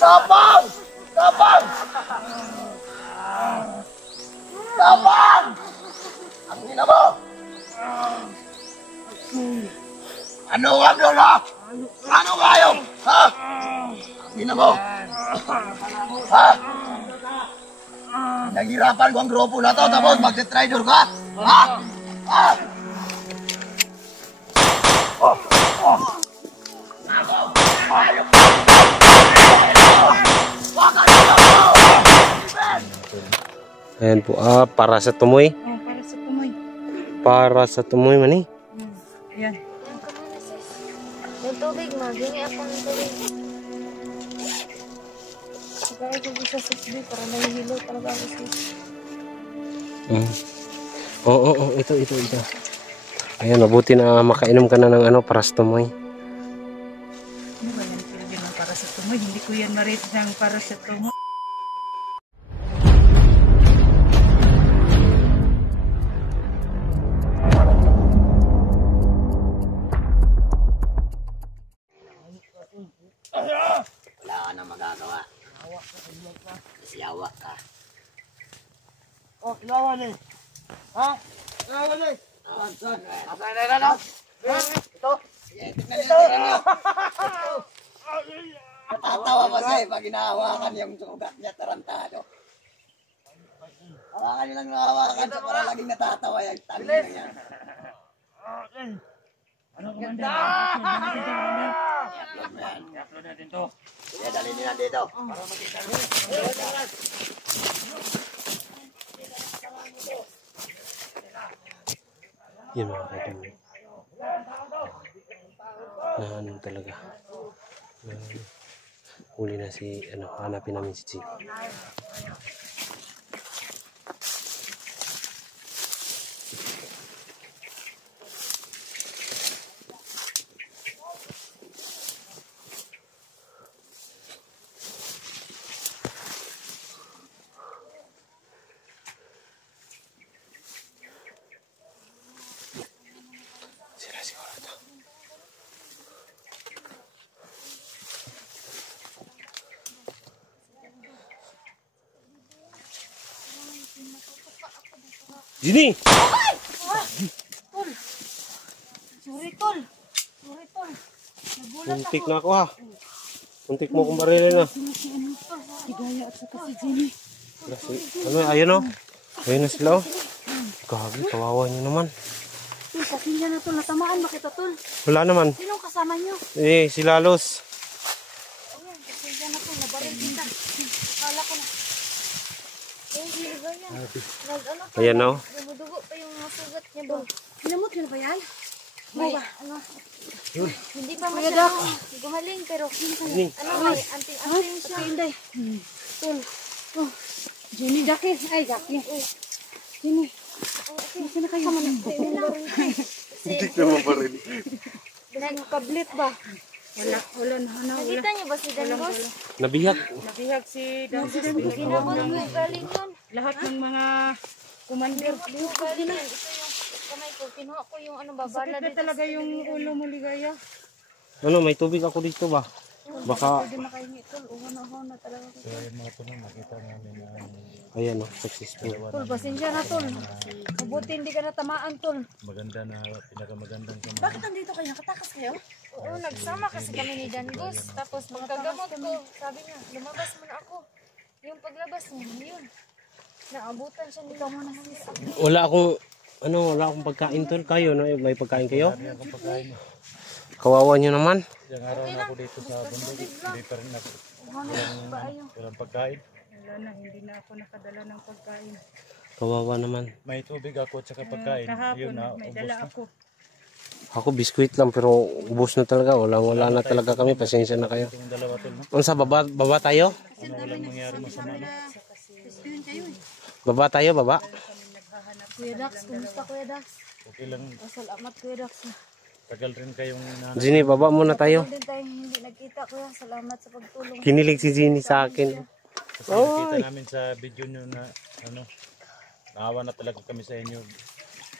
Tapang! Tapang! Tapang! Ang ina mo! Ano nga doon, ha? Ano kayo? Ha? Ang ina mo! Ha? Naghirapan ko ang grupo na to, tapos mag-traitor ka? Ha? Ha? Oh! Oh! Ayan po, para sa tumoy. Oh, para sa tumoy. Para sa tumoy man eh. Ayan. Yung tubig mo, gingi ako ng tubig. Siguro ko isa sa SB para nahihilo talaga ako sis. Oo, ito. Ayan, mabuti na makainom ka na ng ano, para sa tumoy. Ano ba yan? Pwede ng para sa tumoy. Hindi ko yan ma-rate ng para sa tumoy. Wala ka nang magagawa. Siyawa ka. Oh, ilawan eh. Ha? Ilawan eh. Asan na lang? Ito. Natatawa pa siya pag hinahawakan yung sugat niya, tarantado. Hawakan niyo lang nahawakan siya para laging natatawa yung tangin na yan. Ano komanda? I-upload natin to. Sige, dalhin niyo na dito. Para makita niyo. Yan mga kaibigan. Na ano talaga. Huli na si, hanapin namin si Chili. Sila siguro ito. Jenny! Sorry, tol. Sorry, tol. Nagulat Muntik na ako ha. Muntik mo kung barilin na. Higaya at saka si Jenny. Ano, ayun o. Ayun na sila o. Gagi, kawawa niyo naman. Tol, pasensya na tol. Natamaan ba kita, tol? Wala naman. Sinong kasama nyo? Si Lalos. Ayun, pasensya na tol. Nabaril kita. Kala ko na. Eh, higaya. Ano pa? Ayan o. Dumudugo pa yung mga sugat niya ba? Pinamot ka na ba yan? May, ano? Hindi pa masyadong gumaling, pero ano, may anting-anting siya. Inday. Tol. Oh. Jenny, Jackie. Ay, Jackie. Jenny. Masa na kayo? Hindi ka mabaril. Nagpablit ba? Wala na. Nakita niyo ba si Danbos? Nabihag. Nabihag si Danbos. Ginamot mo galing yun. Lahat ng mga commander. Yung galing yun. Ito yung kamay ko. Kinuha ko yung ano ba? Bala Sakit na talaga yung ulo mo, Ligaya. Ano, may tubig ako dito ba? Baka, Pwede makahingi, tol. Uhon na talaga. ayan o, successful. Tol, pasensya na tol. Mabuti hindi ka natamaan tol. Maganda na, pinakamagandang kamay. Bakit nandito kayo? Nakatakas kayo? Oo, nagsama kasi kami ni Danbos. Tapos pagkagamot ko, sabi niya, lumabas muna ako. Yung paglabas niya, yun. Naabutan siya nila muna sis. Wala akong pagkain tol. Kayo, no? May pagkain kayo? Kawawa nyo naman. Isang araw na ako dito sa bundok. Hindi pa rin ako. Walang pagkain. Wala na, hindi na ako nakadala ng pagkain. Kawawa naman. May tubig ako at saka pagkain. Kahapon, Yun na, may ubos dala na. ako. Ako biskuit lang pero ubos na talaga. Wala na talaga kami. Pasensya na kayo. Itong dalawa tol, no? Unsa, baba tayo? Ano walang mangyari masama, no? Baba tayo, baba. Kuya Dax, kumusta Kuya Dax? Okay lang. Salamat Kuya Dax. Tagal rin kayong nanay. Jenny, baba muna tayo. Hindi tayo hindi nagkita Kuya. Salamat sa pagtulong. Kinilig si Jenny sa akin. Kasi nakita namin sa video nyo na ano, naawa na talaga kami sa inyo.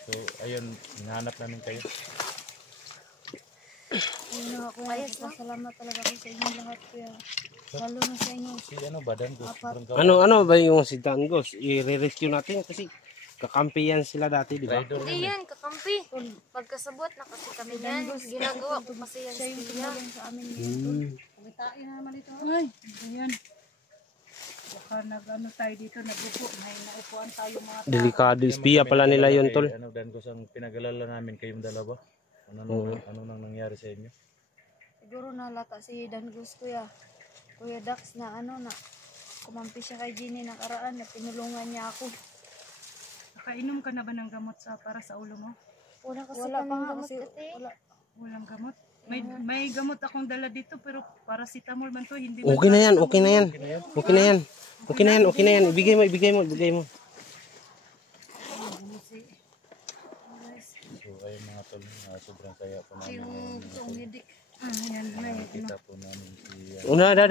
So, ayun, hinahanap namin kayo. Ayun nga Kuya, salamat talaga ako sa inyong lahat Kuya. Lalo na sa inyo. Si ano, badan ko. Sobrang kawawa. Ano ba yung si Danggos? I-rescue natin kasi kakampi yan sila dati, di ba? Rider Hindi yan, kakampi. Pagkasabot na kasi kami yan. Ginagawa ko kasi yan sa iya. Sa amin. Kumitain na naman ito. Ay, ayan. Baka nag-ano tayo dito, nagupo. May naupuan tayo mga tao. Delikado. Espiya pala nila yun, tol. Ano, Dan, ang pinag-alala namin kayong dalawa. Ano nang nangyari sa inyo? Siguro nalata si Dangus kuya. Kuya Dax na ano na. Kumampi siya kay Jenny nakaraan na tinulungan niya ako. Nakainom ka na ba ng gamot para sa ulo mo? Wala kasi Wala kami pang gamot gamot, ate. ate. Walang gamot? May gamot akong dala dito pero paracetamol man to. Hindi Okay na yan, okay na yan. Okay na yan. Okay na yan, okay na yan. Ibigay mo. So ayun mga tol, sobrang saya po namin. Ayan, may Kita po namin si Una, daw.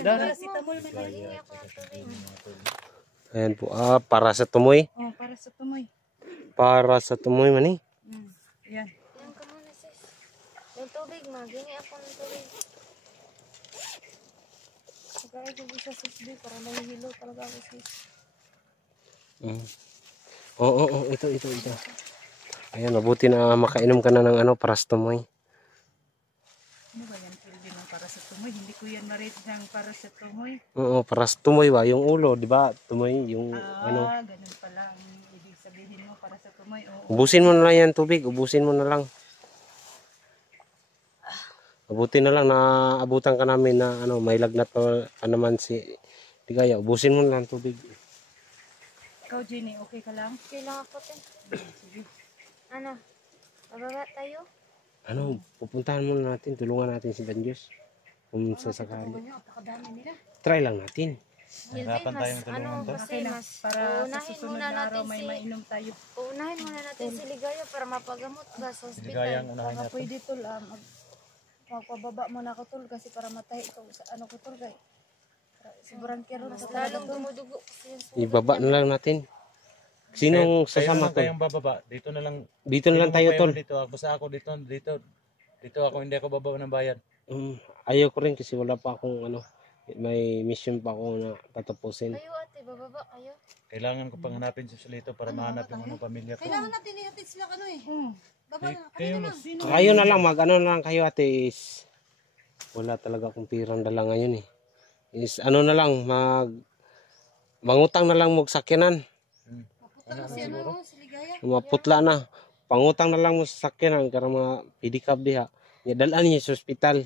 paracetamol man. Raya at saka si mga tol. Ayan po, para sa tumoy. Oh, para sa tumoy. Para sa tumoy man eh. Ayan. Yan ka muna sis. Ng tubig, magingi ako ng tubig. Kaya ko isa sis B para mahihilo talaga ako sis. Oo, ito. Ayan, mabuti na makainom ka na ng ano, para sa tumoy. Ano ba yan? Pwede ng para sa tumoy. Hindi ko yan ma-rate ng para sa tumoy. Oo, para sa tumoy ba? Yung ulo, di ba? Tumoy, yung ano. Ganun pala ang ibig sabihin mo para sa tumoy. Oo. Ubusin mo na lang yan tubig, ubusin mo na lang. Mabuti na lang na abutan ka namin na ano, may lagnat pa naman si Ligaya. Ubusin mo na lang tubig. Ikaw, Jenny, okay ka lang? Kailangan ko din. Ano? Bababa tayo? Ano, pupuntahan muna natin, tulungan natin si Danjus. Kung sasakali. Try lang natin. Hirapan tayo ng tulungan to. Kasi mas Para sa uunahin susunod muna na araw natin may si mainom tayo. uunahin muna natin si Ligaya para mapagamot ka sa Ligayang hospital. unahin Baka natin. pwede tol magpababa mo na ako tol kasi para matay ikaw sa ano ko tol kay. Sobrang kero Mas sa lalong dumudugo kasi yung sugat. Ibaba na lang natin. Sinong Kayo sasama lang tol? tayong bababa. Dito na lang. Dito na lang tayo tol. Dito, basta ako dito ako, hindi ako bababa ng bayan. Ayaw ko rin kasi wala pa akong ano, may mission pa ako na tatapusin. Kayo ate, bababa kayo. Kailangan ko pang hanapin si Solito para mahanap yung anong pamilya ko. Kailangan natin ihatid sila ano eh. Kayo na. Kayo na lang, ano na lang kayo ate is wala talaga akong pirang dala ngayon eh. Is ano na lang, mangutang na lang mo sakyanan. Kasi ano si Ligaya. Maputla na. Pangutang na lang mo sa sakyanan para mga pedicab diha. Ya dalan niya sa ospital.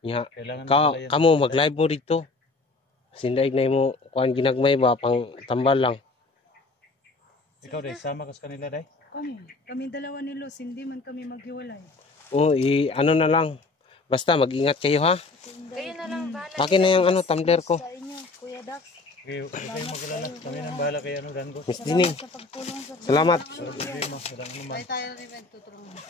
Ya Kailangan kamo mag-live mo dito. Sindaig na mo kuan ginagmay ba pang tambal lang. Ikaw dai, sama ka sa kanila dai. Kami dalawa ni Luz, hindi man kami maghiwalay. Oh, ano na lang. Basta mag-ingat kayo ha. Kayo na lang bahala. Akin na yung ano tumbler ko. Sa inyo Kuya Dax. Kayo maglala. Kami nang bahala kay ano Dango. Miss Dining. Sa pagtulong sa Salamat. Walang naman. tayo rin tutulungan.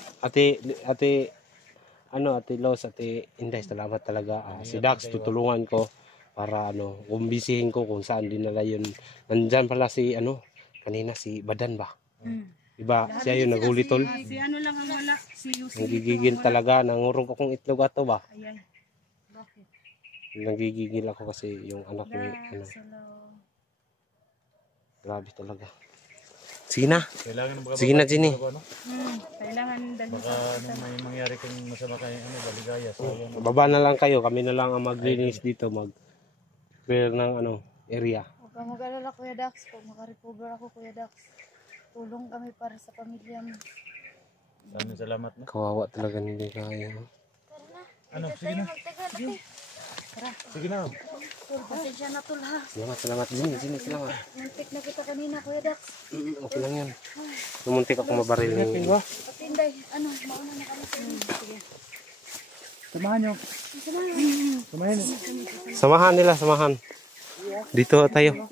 Ate Los, Ate Inday, salamat talaga. Si Dax tutulungan ko para ano, kumbisihin ko kung saan dinala yun. Nandyan pala si ano, kanina si Badan ba? Diba? Siya yung naguli tol. Si ano lang ang wala, si Yusi. Nagigigil talaga, nangurong ko kung itlog ato ba? Ayan. Nagigigil ako kasi yung anak ni ano, grabe talaga. Sige na. Kailangan mo Sige na, Jenny. Ano? Kailangan dahil Baka nung may mangyari kang masama kayo ano, baligaya. Sayang. Baba na lang kayo, kami na lang ang maglinis dito, mag-clear ng ano, area. Huwag kang mag-alala Kuya Dax. Pag makarecover ako Kuya Dax. Tulong kami para sa pamilya mo. Maraming salamat na. Kawawa talaga hindi kaya. Tara na. Ano, Dito sige tayo na. magtagal ate. Sige na. Tol, pasensya na tol ha. Salamat. Jenny, salamat. Muntik na kita kanina Kuya Dax. Okay lang yan. Lumuntik ako mabaril ni At Inday, ano, mauna na kami sa inyo. Sige. Samahan nila. Dito tayo.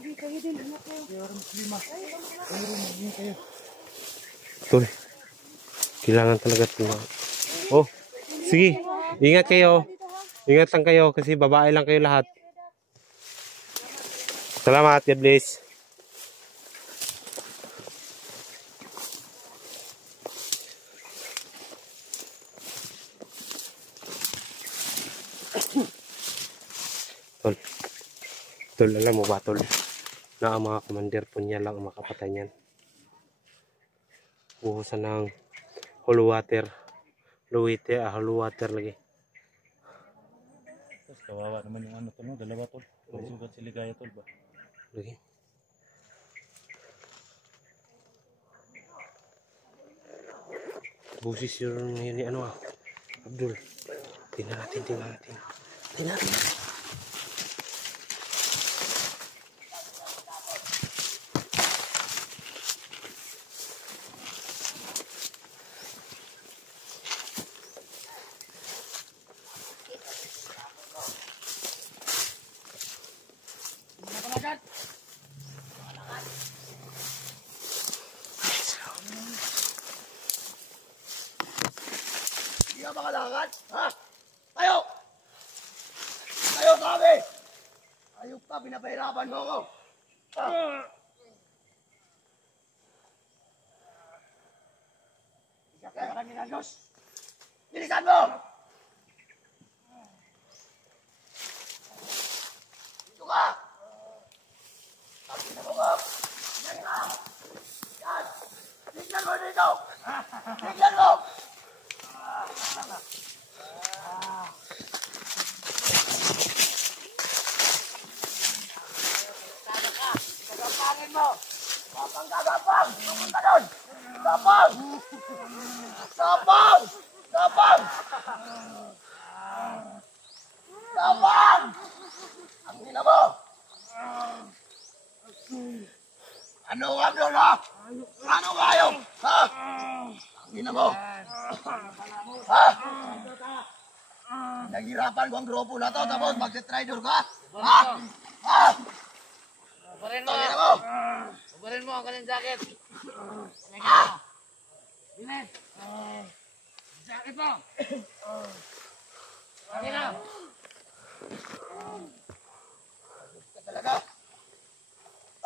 Tuloy. Kailangan talaga ito. Oh, sige. Ingat kayo. Ingat lang kayo kasi babae lang kayo lahat. Salamat. God bless. Tol. Tol, alam mo ba, tol? Na ang mga commander po niya lang ang makapatay niyan. Buhusan ng holy water. Holy water lagi. Tapos kawawa naman yung ano tol, no? Dalawa tol. May sugat si Ligaya tol ba? Lagi. Busis yun ni ano ah. Abdul. Tingnan natin. Hindi ka makalakad? Ha? Tayo! Tayo, sabi! Ayok ka, pinapahirapan mo ako. Isa ka karami ng Diyos. Bilisan mo! Dito ka! Sabi na mo ka! Yan ka! Yan! Tignan mo dito! Tignan mo! Gagapangin mo! Gagapang! Pumunta doon! Gapang! Gapang! Gapang! Gapang! Ang hina mo! Ano nga doon ha? Ano kayo? Ha? Ang hina mo! Ha? Naghirapan ko ang grupo na to tapos magte-tridor ka? Ha? Ha? Ubarin mo. Ang hina mo! Ubarin mo ang kanyang jacket. Ha? Bilis. Jacket mo. Ano na? Talaga?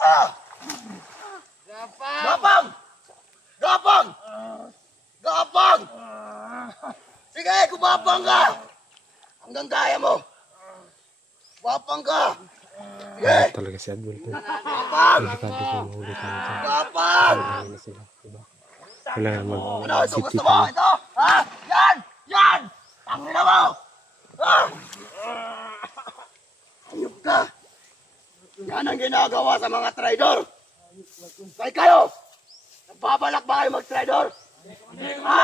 Ah! Gapang. Gapang! Gapang! Gapang! Sige, kumapang ka! Hanggang kaya mo! Gapang ka! Sige! Talaga si Abdul po. Gapang! Delikado po mahuli kami sa Gapang! kailangan na sila. Diba? Kailangan Ano? Ito mag-city gusto mo? Ito? Ha? Yan! Yan! Tangin na mo! Ha? Ayup ka! Yan ang ginagawa sa mga traidor! Kaya kayo! Nagbabalak ba kayo mag-traidor? Ha?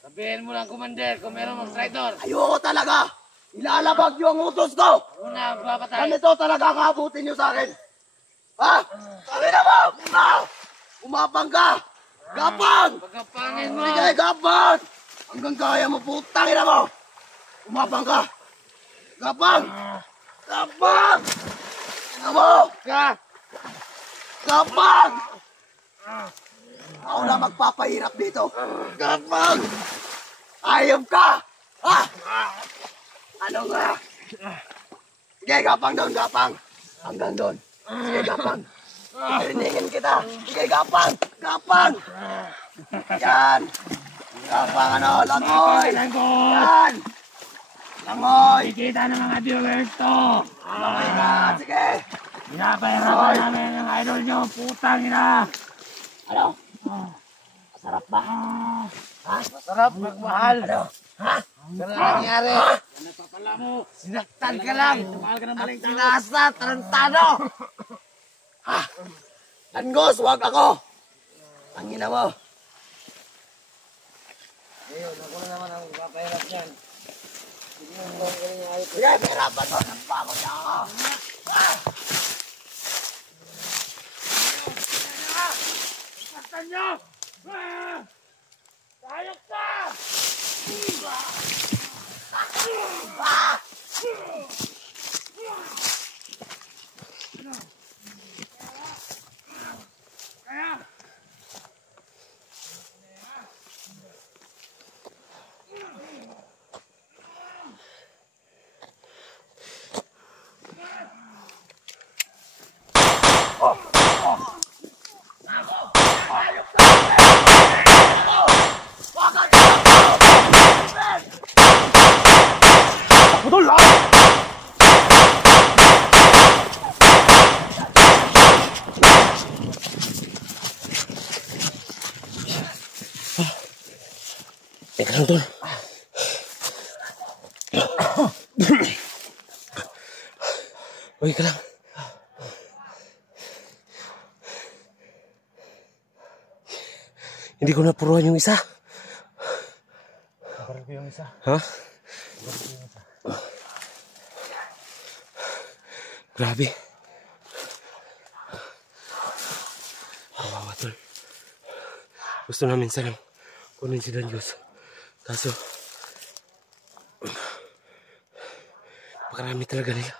Sabihin mo lang, Commander, kung meron mag-traitor. Ayoko talaga! Ilalabag niyo ang utos ko! Una, papatay. Ganito talaga kakabutin niyo sa akin! Ha? Tangin na mo! Ha? Umapang ka! Gapang! Pagkapangin mo. Sige, gapang! Hanggang kaya mo, putang ina mo! Umapang ka! Gapang! Gapang! Ina mo! Gapang! Ako na magpapahirap dito. Gapang! Ayop ka! Ha? Ano nga? Sige, gapang doon, gapang. Hanggang doon. Sige, gapang. Pariningin kita. Sige, gapang! Gapang! Yan! Gapang ano, langoy! Yan! Langoy! Kita ng mga viewers to. Langoy ka! Sige! Pinapahirapan namin ang idol nyo. Putang ina. Ano? Masarap ba? Ha? Sarap, magmahal. Ano? Ha? Ano nangyari? Sinaktan ka lang! At sinasa, tarantado! Ha? Langgos, wag ako! Ang ina mo! Ayun, ako na naman ang papahirap niyan. Sige, pahirapan mo! Nagpagod na ako! Ha? Saktan nyo! Sayang ka! Teka lang, tol. Uy, ka lang. Hindi ko napuruan yung isa. Nakarap yung isa. Ha? Grabe. Kawawa, tol. Gusto namin sanang kunin si Danyos. Kaso, pakarami talaga nila.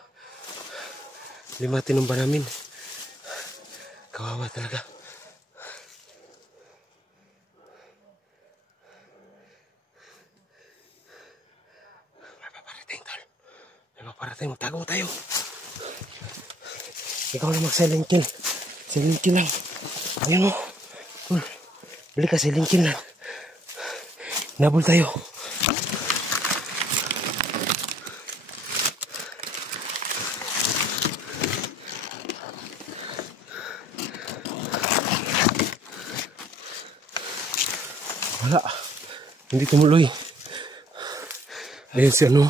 5 tinumba namin. Kawawa talaga. May paparating, tol. May paparating. Magtago tayo. Ikaw na mag-silent kill. Silent kill lang. Ayun mo. Tol. Bili ka silent kill lang. Nabol tayo. Wala. Hindi tumuloy. Ayun si ano.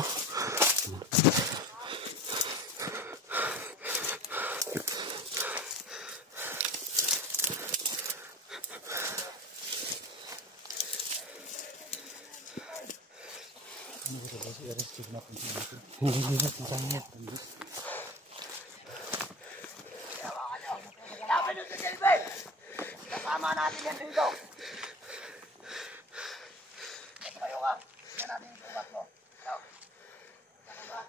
Laban nyo si Kelvin! Kasama natin yan dito! Kayo ka! Yan natin yung sugat mo. Ikaw. Ano ba?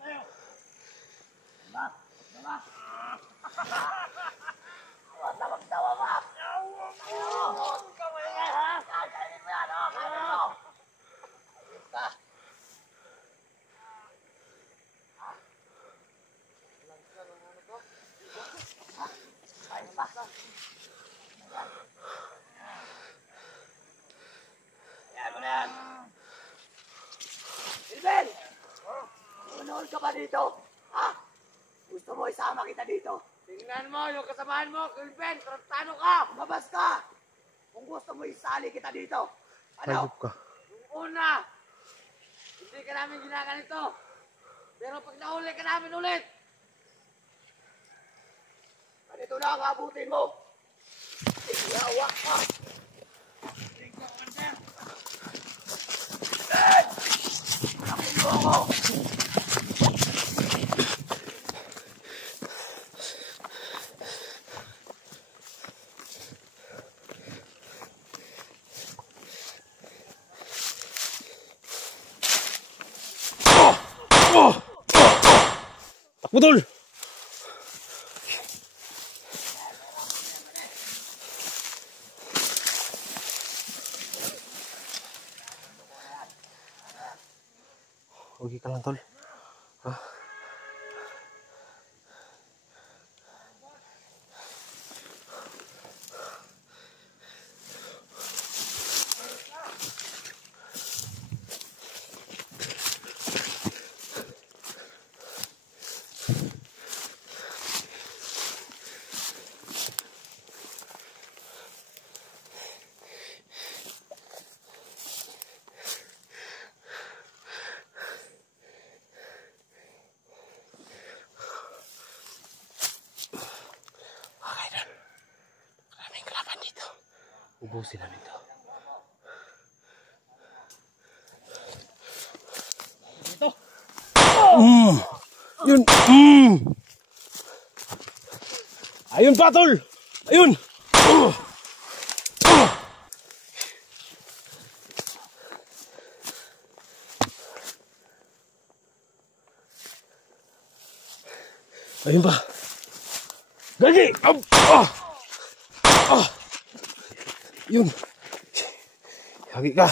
Tayo! Diba? Diba? Tawag tawa ka! Kamay nga ha! Kakainin mo yan ha! Kakainin mo! Basta! Ayan mo na yan! Silvin! Manood ka ba dito? Ha? Gusto mo isama kita dito? Tingnan mo yung kasamahan mo, Silvin! Tarantado ka! Lumabas ka! Kung gusto mo isali kita dito. Ano? Hayop ka. Yung una, hindi ka namin ginaganito. Pero pag nahuli ka namin ulit, ganito na ang abutin mo. Iyawa ka. Akin mo ako. Takbo, tol! Okay ka lang, tol. Ha? Ubusin namin to. Yun. Ayun pa, tol. Ayun. Ayun pa. Gagi. Yun. Gagi ka.